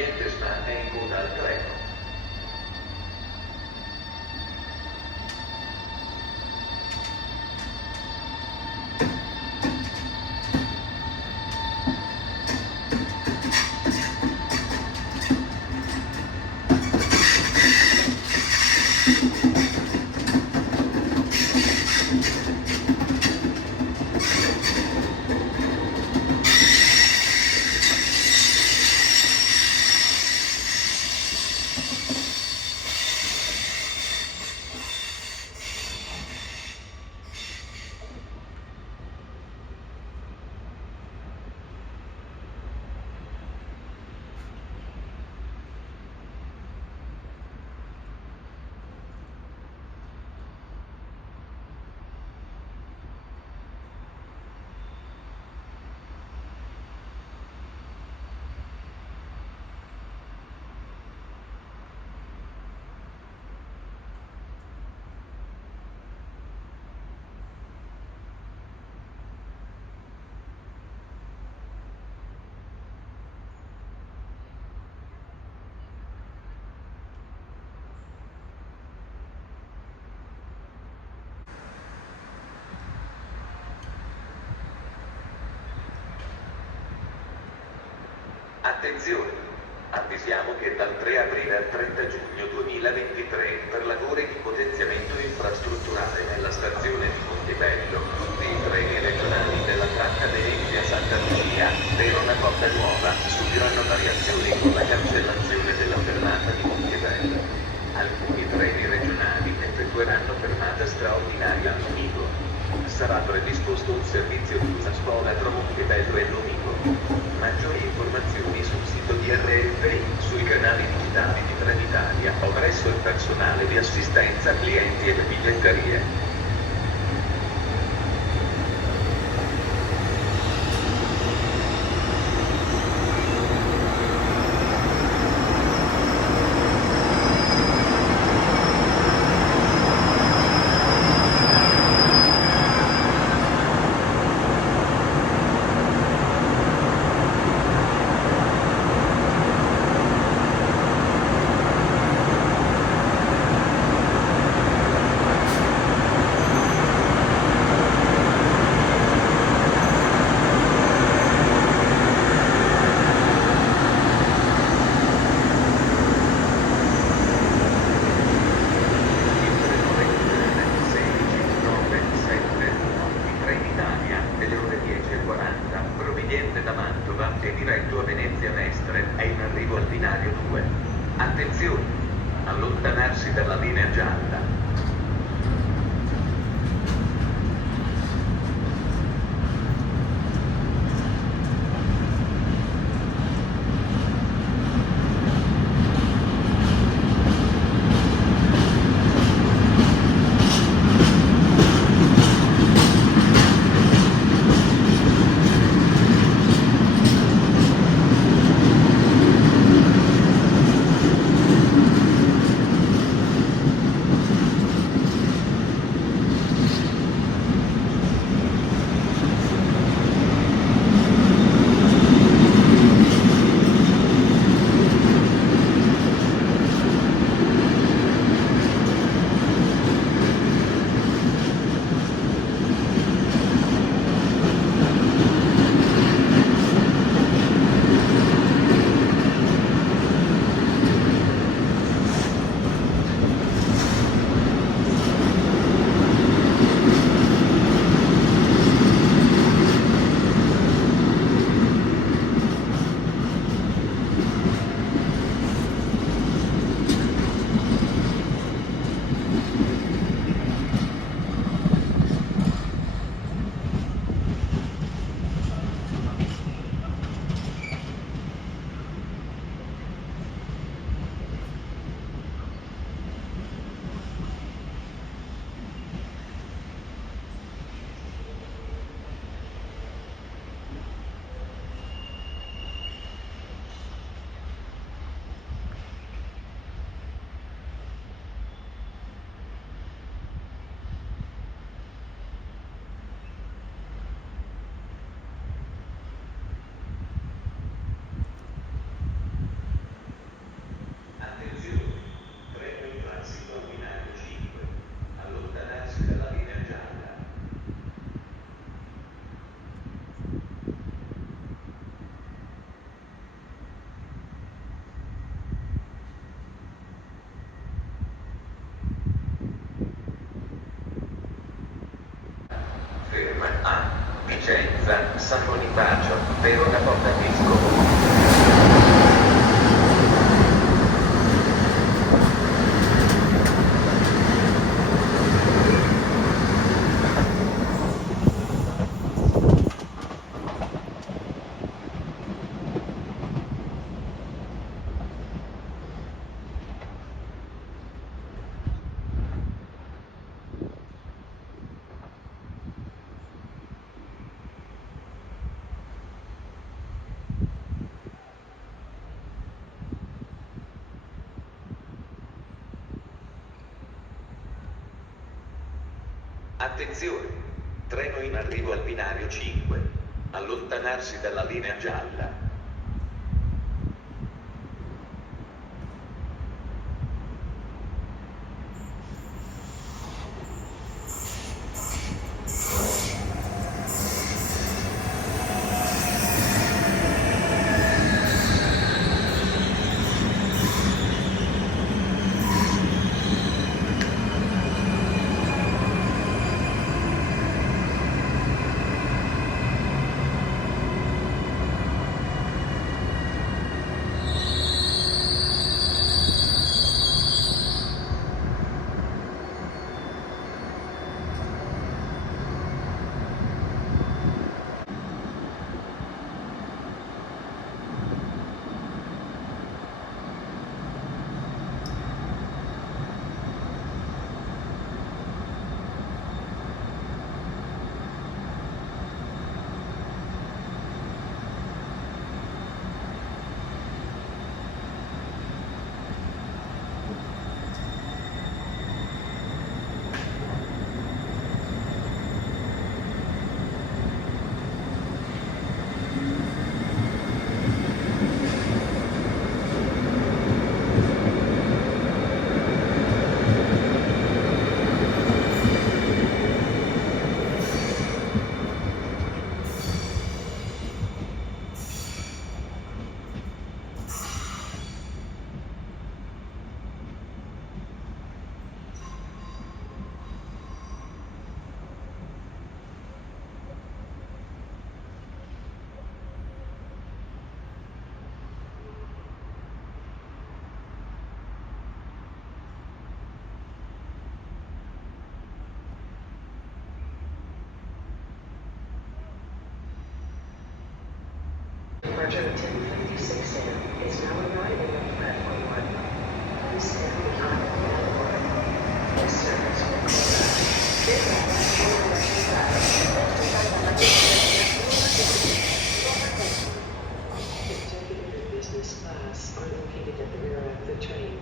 cliente rimane in coda al treno. Attenzione! Avvisiamo che dal 3 aprile al 30 giugno 2023, per lavori di potenziamento infrastrutturale nella stazione di Montebello, tutti i treni regionali della tratta Venezia-Santa Lucia, Verona-Porta Nuova, subiranno variazioni con la cancellazione della fermata di Montebello. Alcuni treni regionali effettueranno fermata straordinaria a Lonigo. Sarà predisposto un servizio di Usaspodatro Montebello e Lonigo. Maggiori informazioni sul sito di RFI, sui canali digitali di Trenitalia o presso il personale di assistenza clienti e le biglietterie. Proveniente da Mantova e diretto a Venezia Mestre, è in arrivo al binario 2. Attenzione! Allontanarsi dalla linea gialla. San Bonifacio, Verona Portapisco. Attenzione! Treno in arrivo al binario 5. Allontanarsi dalla linea gialla. Departure 10:56 a.m. is now arriving at platform 1. Please stand behind the platform. This service will close. This executive and business class are located at the rear of the train.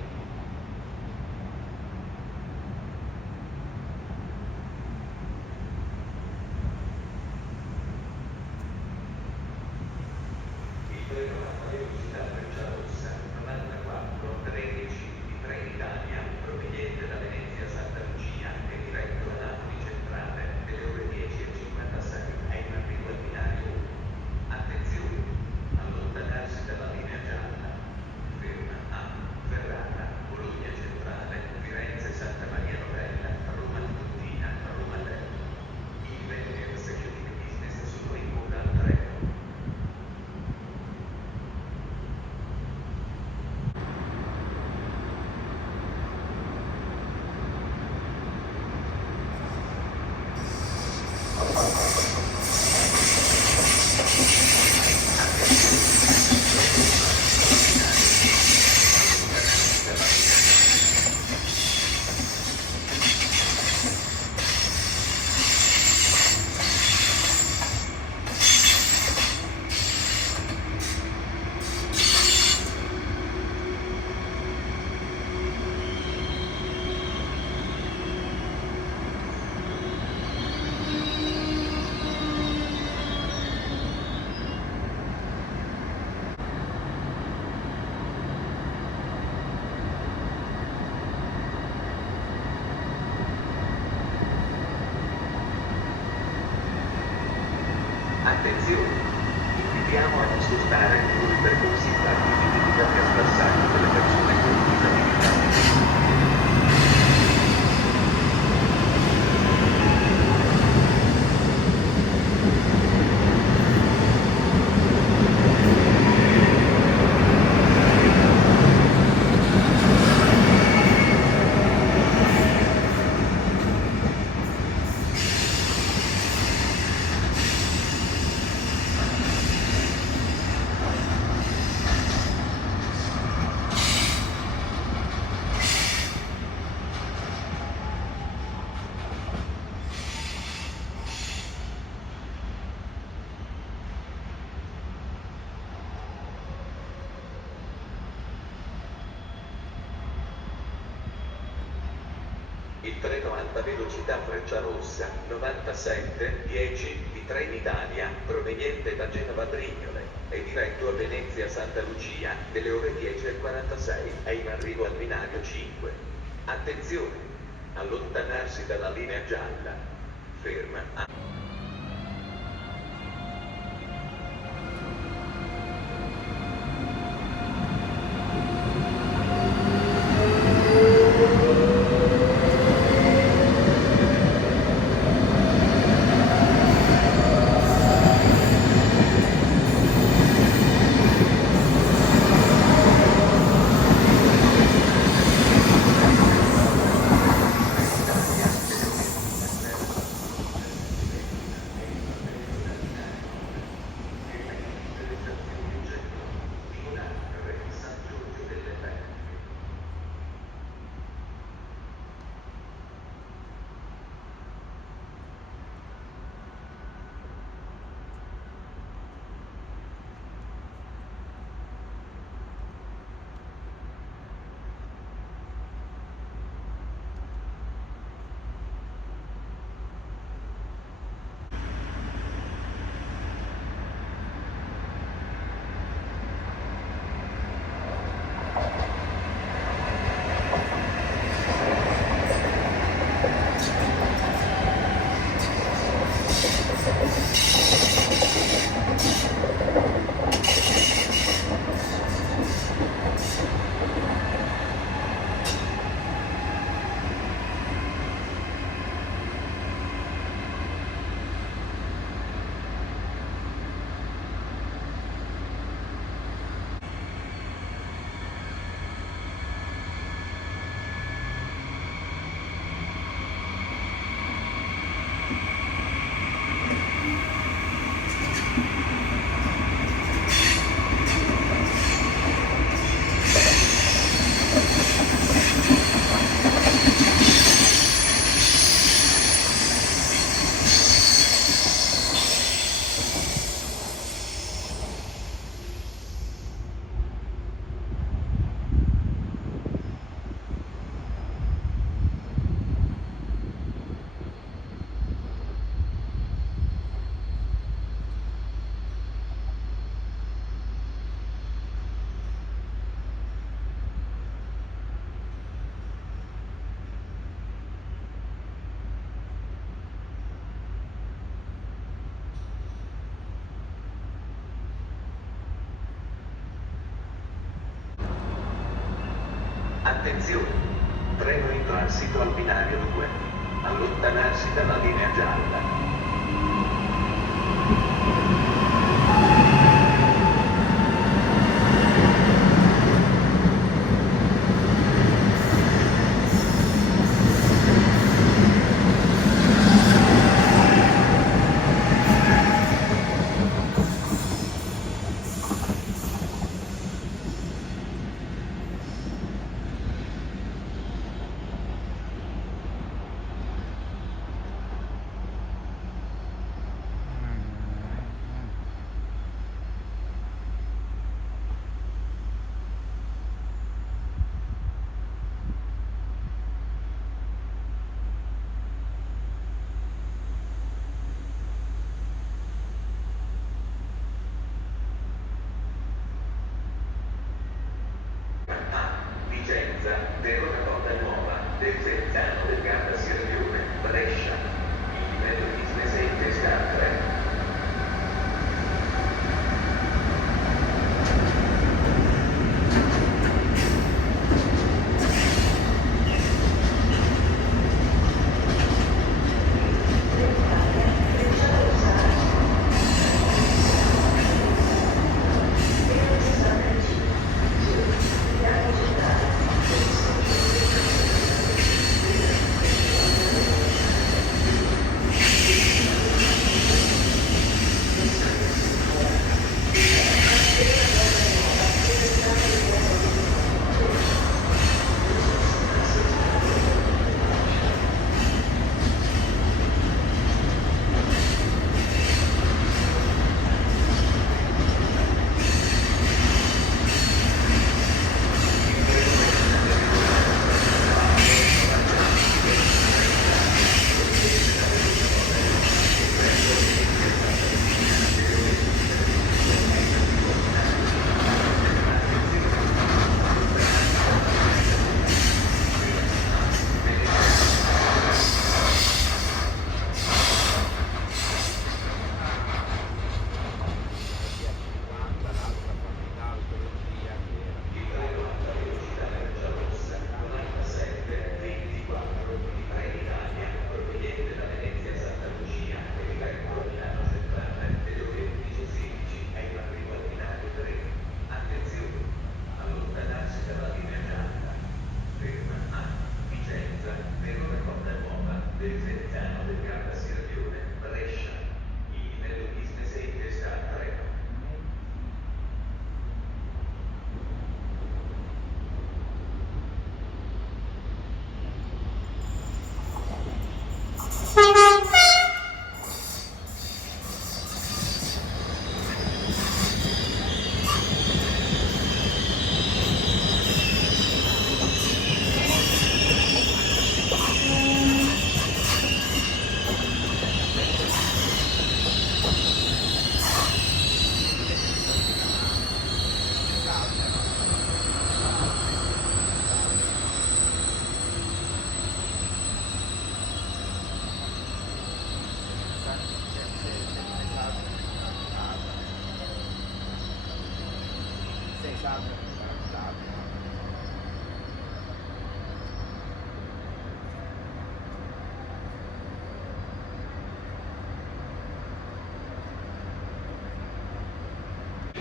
Attenzione! Invitiamo a non sostare lungo i percorsi tratti dedicati al passaggio delle persone con disabilità. Il treno alta velocità Frecciarossa 9710 di Trenitalia, proveniente da Genova Brignole, è diretto a Venezia Santa Lucia, delle ore 10:46, è in arrivo al binario 5. Attenzione! Allontanarsi dalla linea gialla. Ferma. Attenzione! Treno in transito al binario 2. Allontanarsi dalla linea gialla. Vicenza, Verona Porta Nuova, del Zenzano del Garda Sirmione, Brescia. Il livello di Snesente sta 3.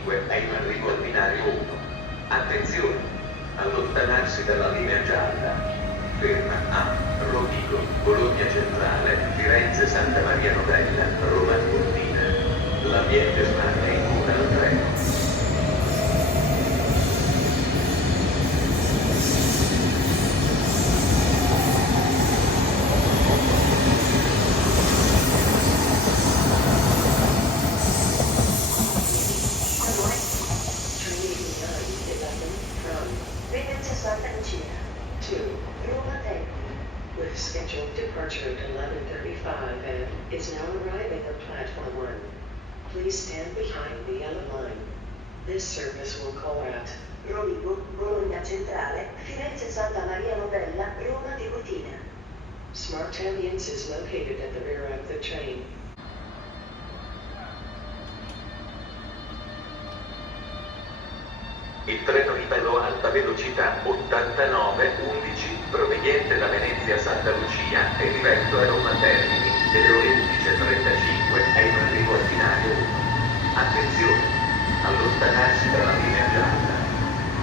5 è in arrivo al binario 1. Attenzione! Allontanarsi dalla linea gialla. Ferma a Rovigo, Bologna Centrale, Firenze Santa Maria Novella, Roma Tiburtina. L'ambiente rimane in coda al treno. Santa Lucia to Roma Termini, with scheduled departure at 11:35 and is now arriving at platform 1. Please stand behind the yellow line. This service will call at Rovigo, Bologna Centrale, Firenze Santa Maria Novella, Roma Tiburtina. Smart ambience is located at the rear of the train. Il treno Italo Alta Velocità 8911, proveniente da Venezia Santa Lucia e diretto a Roma Termini, delle ore 11:35, è in arrivo al binario 1. Attenzione! Allontanarsi dalla linea gialla.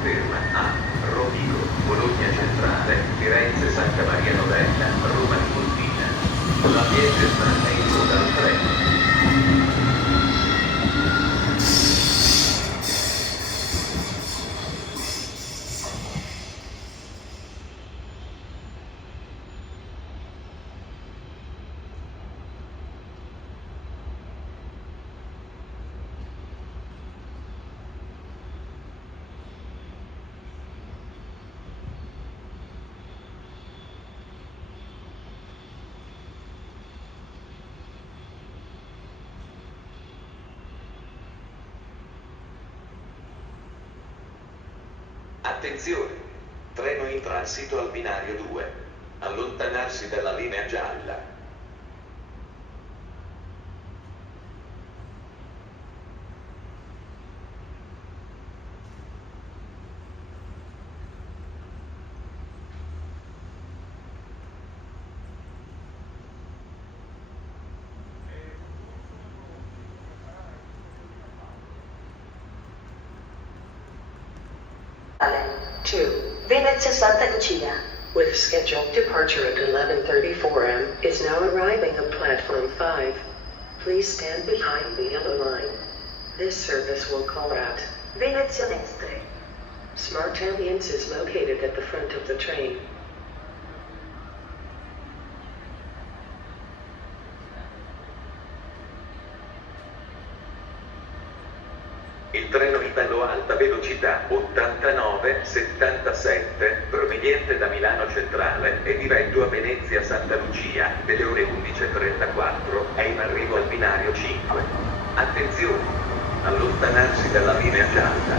Ferma a Rovigo, Bologna Centrale, Firenze Santa Maria Novella, Roma Tiburtina. L'ambiente rimane in coda al treno. Attenzione! Treno in transito al binario 2. Allontanarsi dalla linea gialla. To Venezia Santa Lucia, with scheduled departure at 11:34 am, is now arriving at platform 5. Please stand behind the yellow line. This service will call at Venezia Mestre. Smart ambience is located at the front of the train. Il treno Italo Alta Velocità 8977, proveniente da Milano Centrale e diretto a Venezia Santa Lucia, delle ore 11:34, è in arrivo al binario 5. Attenzione! Allontanarsi dalla linea gialla.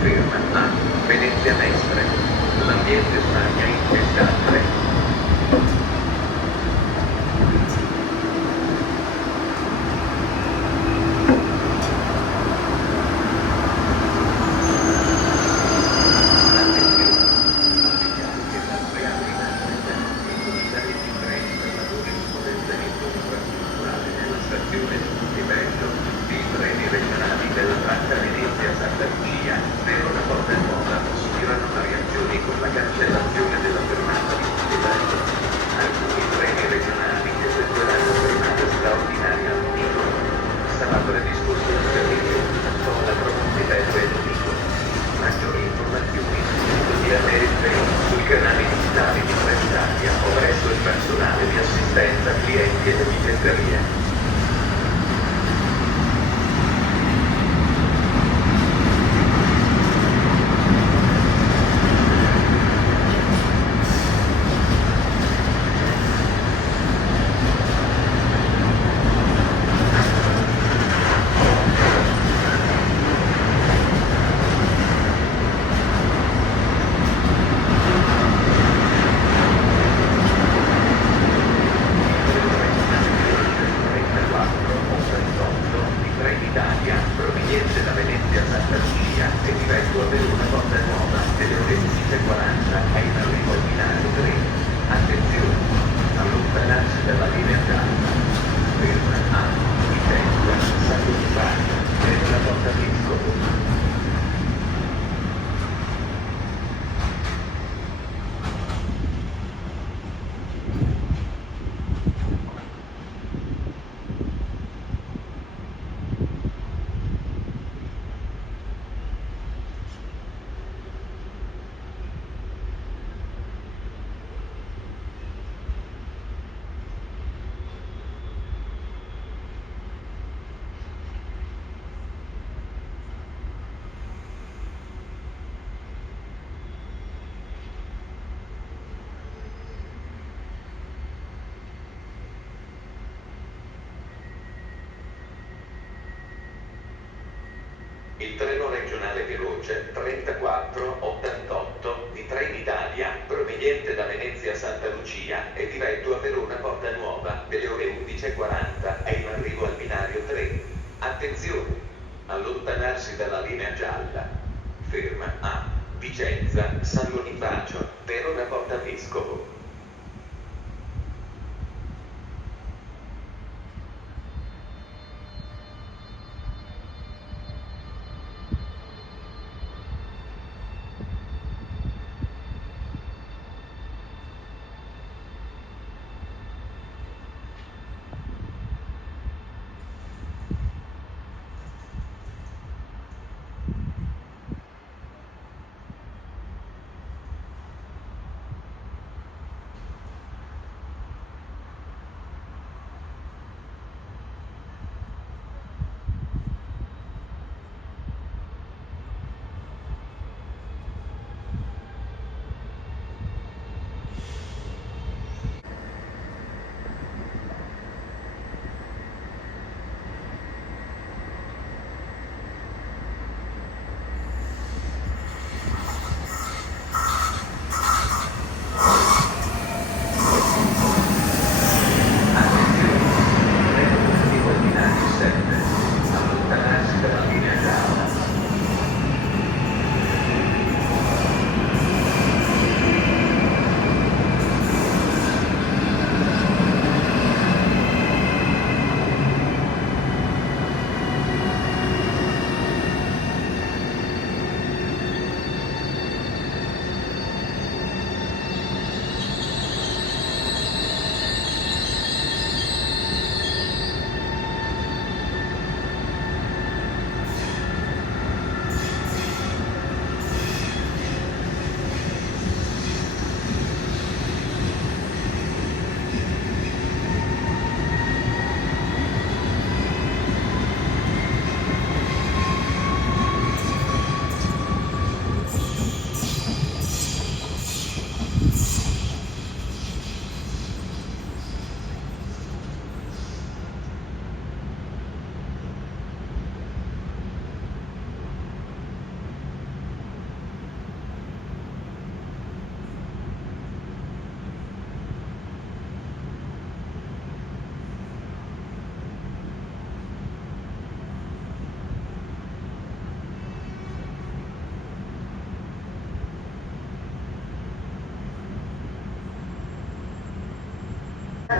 Ferma a Venezia Mestre. L'ambiente rimane in testa al treno. Della tratta Venezia Santa Lucia, per una porta nuova, subiranno variazioni con la cancellazione della fermata di Il treno regionale veloce 3488 di Trenitalia, proveniente da Venezia Santa Lucia e diretto a Verona Porta Nuova, delle ore 11:40, è in arrivo al binario 3. Attenzione! Allontanarsi dalla linea gialla. Ferma a Vicenza, San Bonifacio, Verona Porta Vescovo.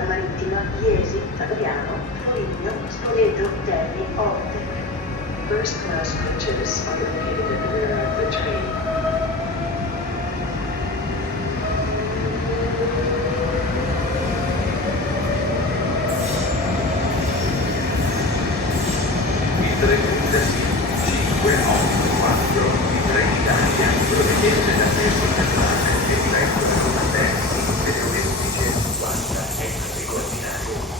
Marittima, Iesi, Fabriano, Foligno, Spoleto, Terni, Orte. First class coaches are located at the rear of the train. Il treno intercity 584 di Trenitalia, proveniente da Sesto Carrara e diretto a Roma Termini, delle ore 11:50, è in arrivo al binario 1.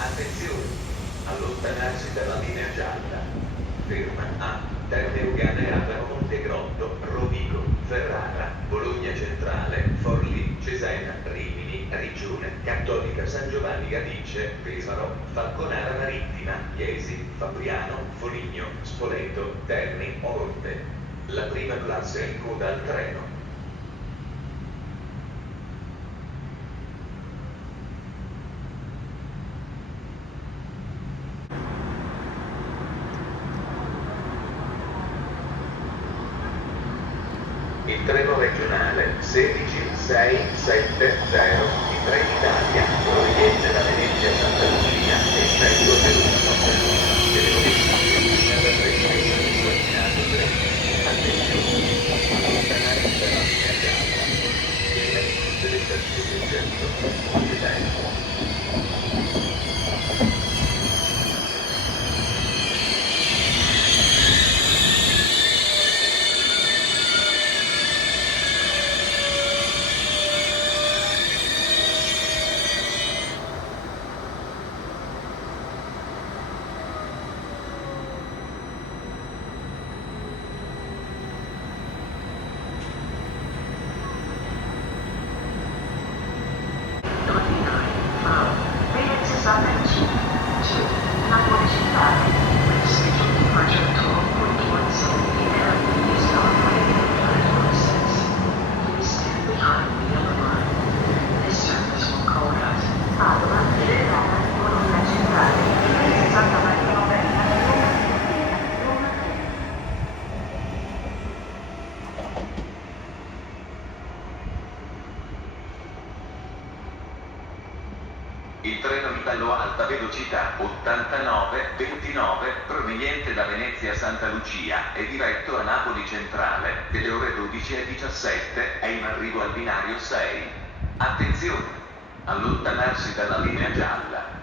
Attenzione! Allontanarsi dalla linea gialla. Ferma a Terme Ugane, Abano, Montegrotto, Rovigo, Ferrara, Bologna Centrale, Forlì, Cesena, Rimini, Riccione, Cattolica San Giovanni Gadice, Pesaro, Falconara Marittima, Iesi, Fabriano, Foligno, Spoleto, Terni, Orte. La prima classe è in coda al treno. Il treno regionale 16670 di Trenitalia, proveniente da Venezia Santa Lucia e diretto a Verona Porta Nuova, delle ore 11:50. Attenzione, allontanarsi dalla linea gialla. Viene tutte le stazioni urgenti di tempo. Il treno Italo Alta Velocità 8929, proveniente da Venezia Santa Lucia e diretto a Napoli Centrale, delle ore 12:17, è in arrivo al binario 6. Attenzione! Allontanarsi dalla linea gialla.